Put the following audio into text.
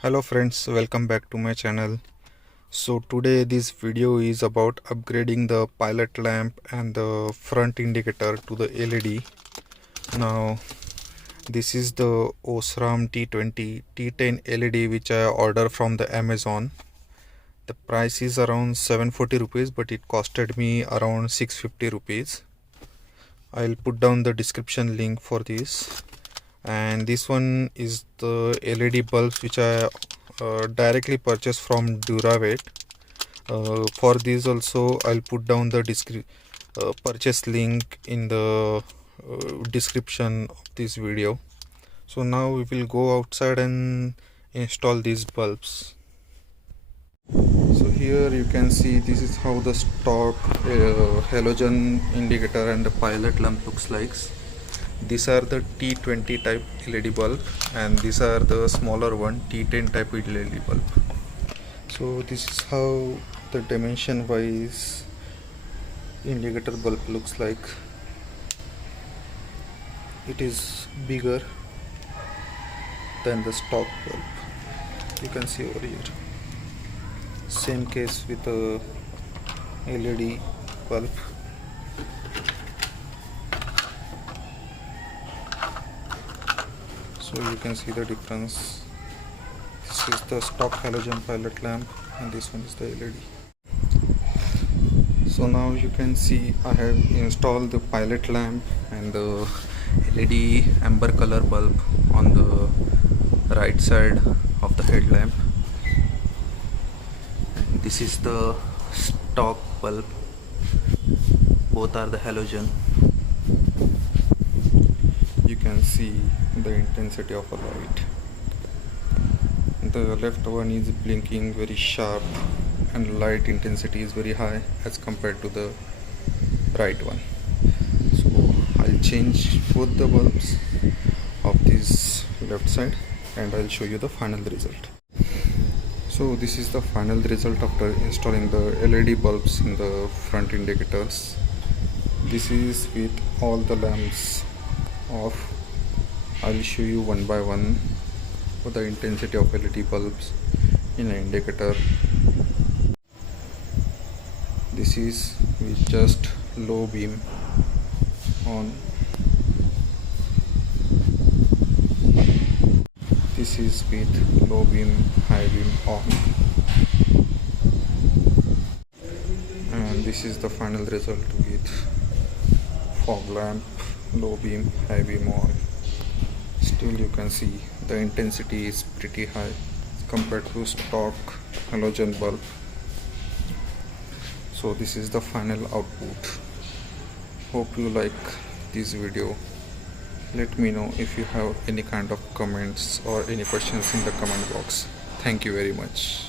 Hello friends, welcome back to my channel. So today this video is about upgrading the pilot lamp and the front indicator to the LED. Now this is the Osram T20 T10 LED which I ordered from the Amazon. The price is around 740 rupees, but it costed me around 650 rupees. I'll put down the description link for this. And this one is the LED bulbs which I directly purchased from Duravate. For this also I'll put down the purchase link in the description of this video. So now we will go outside and install these bulbs. So here you can see this is how the stock halogen indicator and the pilot lamp looks like. These are the T20 type LED bulb and these are the smaller one T10 type LED bulb. So this is how the dimension wise indicator bulb looks like. It is bigger than the stock bulb. You can see over here. Same case with the LED bulb. So you can see the difference. This is the stock halogen pilot lamp and this one is the LED. So now you can see I have installed the pilot lamp and the LED amber color bulb on the right side of the headlamp. And this is the stock bulb. Both are the halogen. You can see the intensity of a light. The left one is blinking very sharp and light intensity is very high as compared to the right one. So I'll change both the bulbs of this left side and I'll show you the final result. So this is the final result after installing the LED bulbs in the front indicators. This is with all the lamps off. I'll show you one by one for the intensity of LED bulbs in an indicator. This is with just low beam on. This is with low beam, high beam off. And this is the final result with fog lamp, low beam, high beam on. Still you can see the intensity is pretty high compared to stock halogen bulb. So this is the final output. Hope you like this video. Let me know if you have any kind of comments or any questions in the comment box. Thank you very much.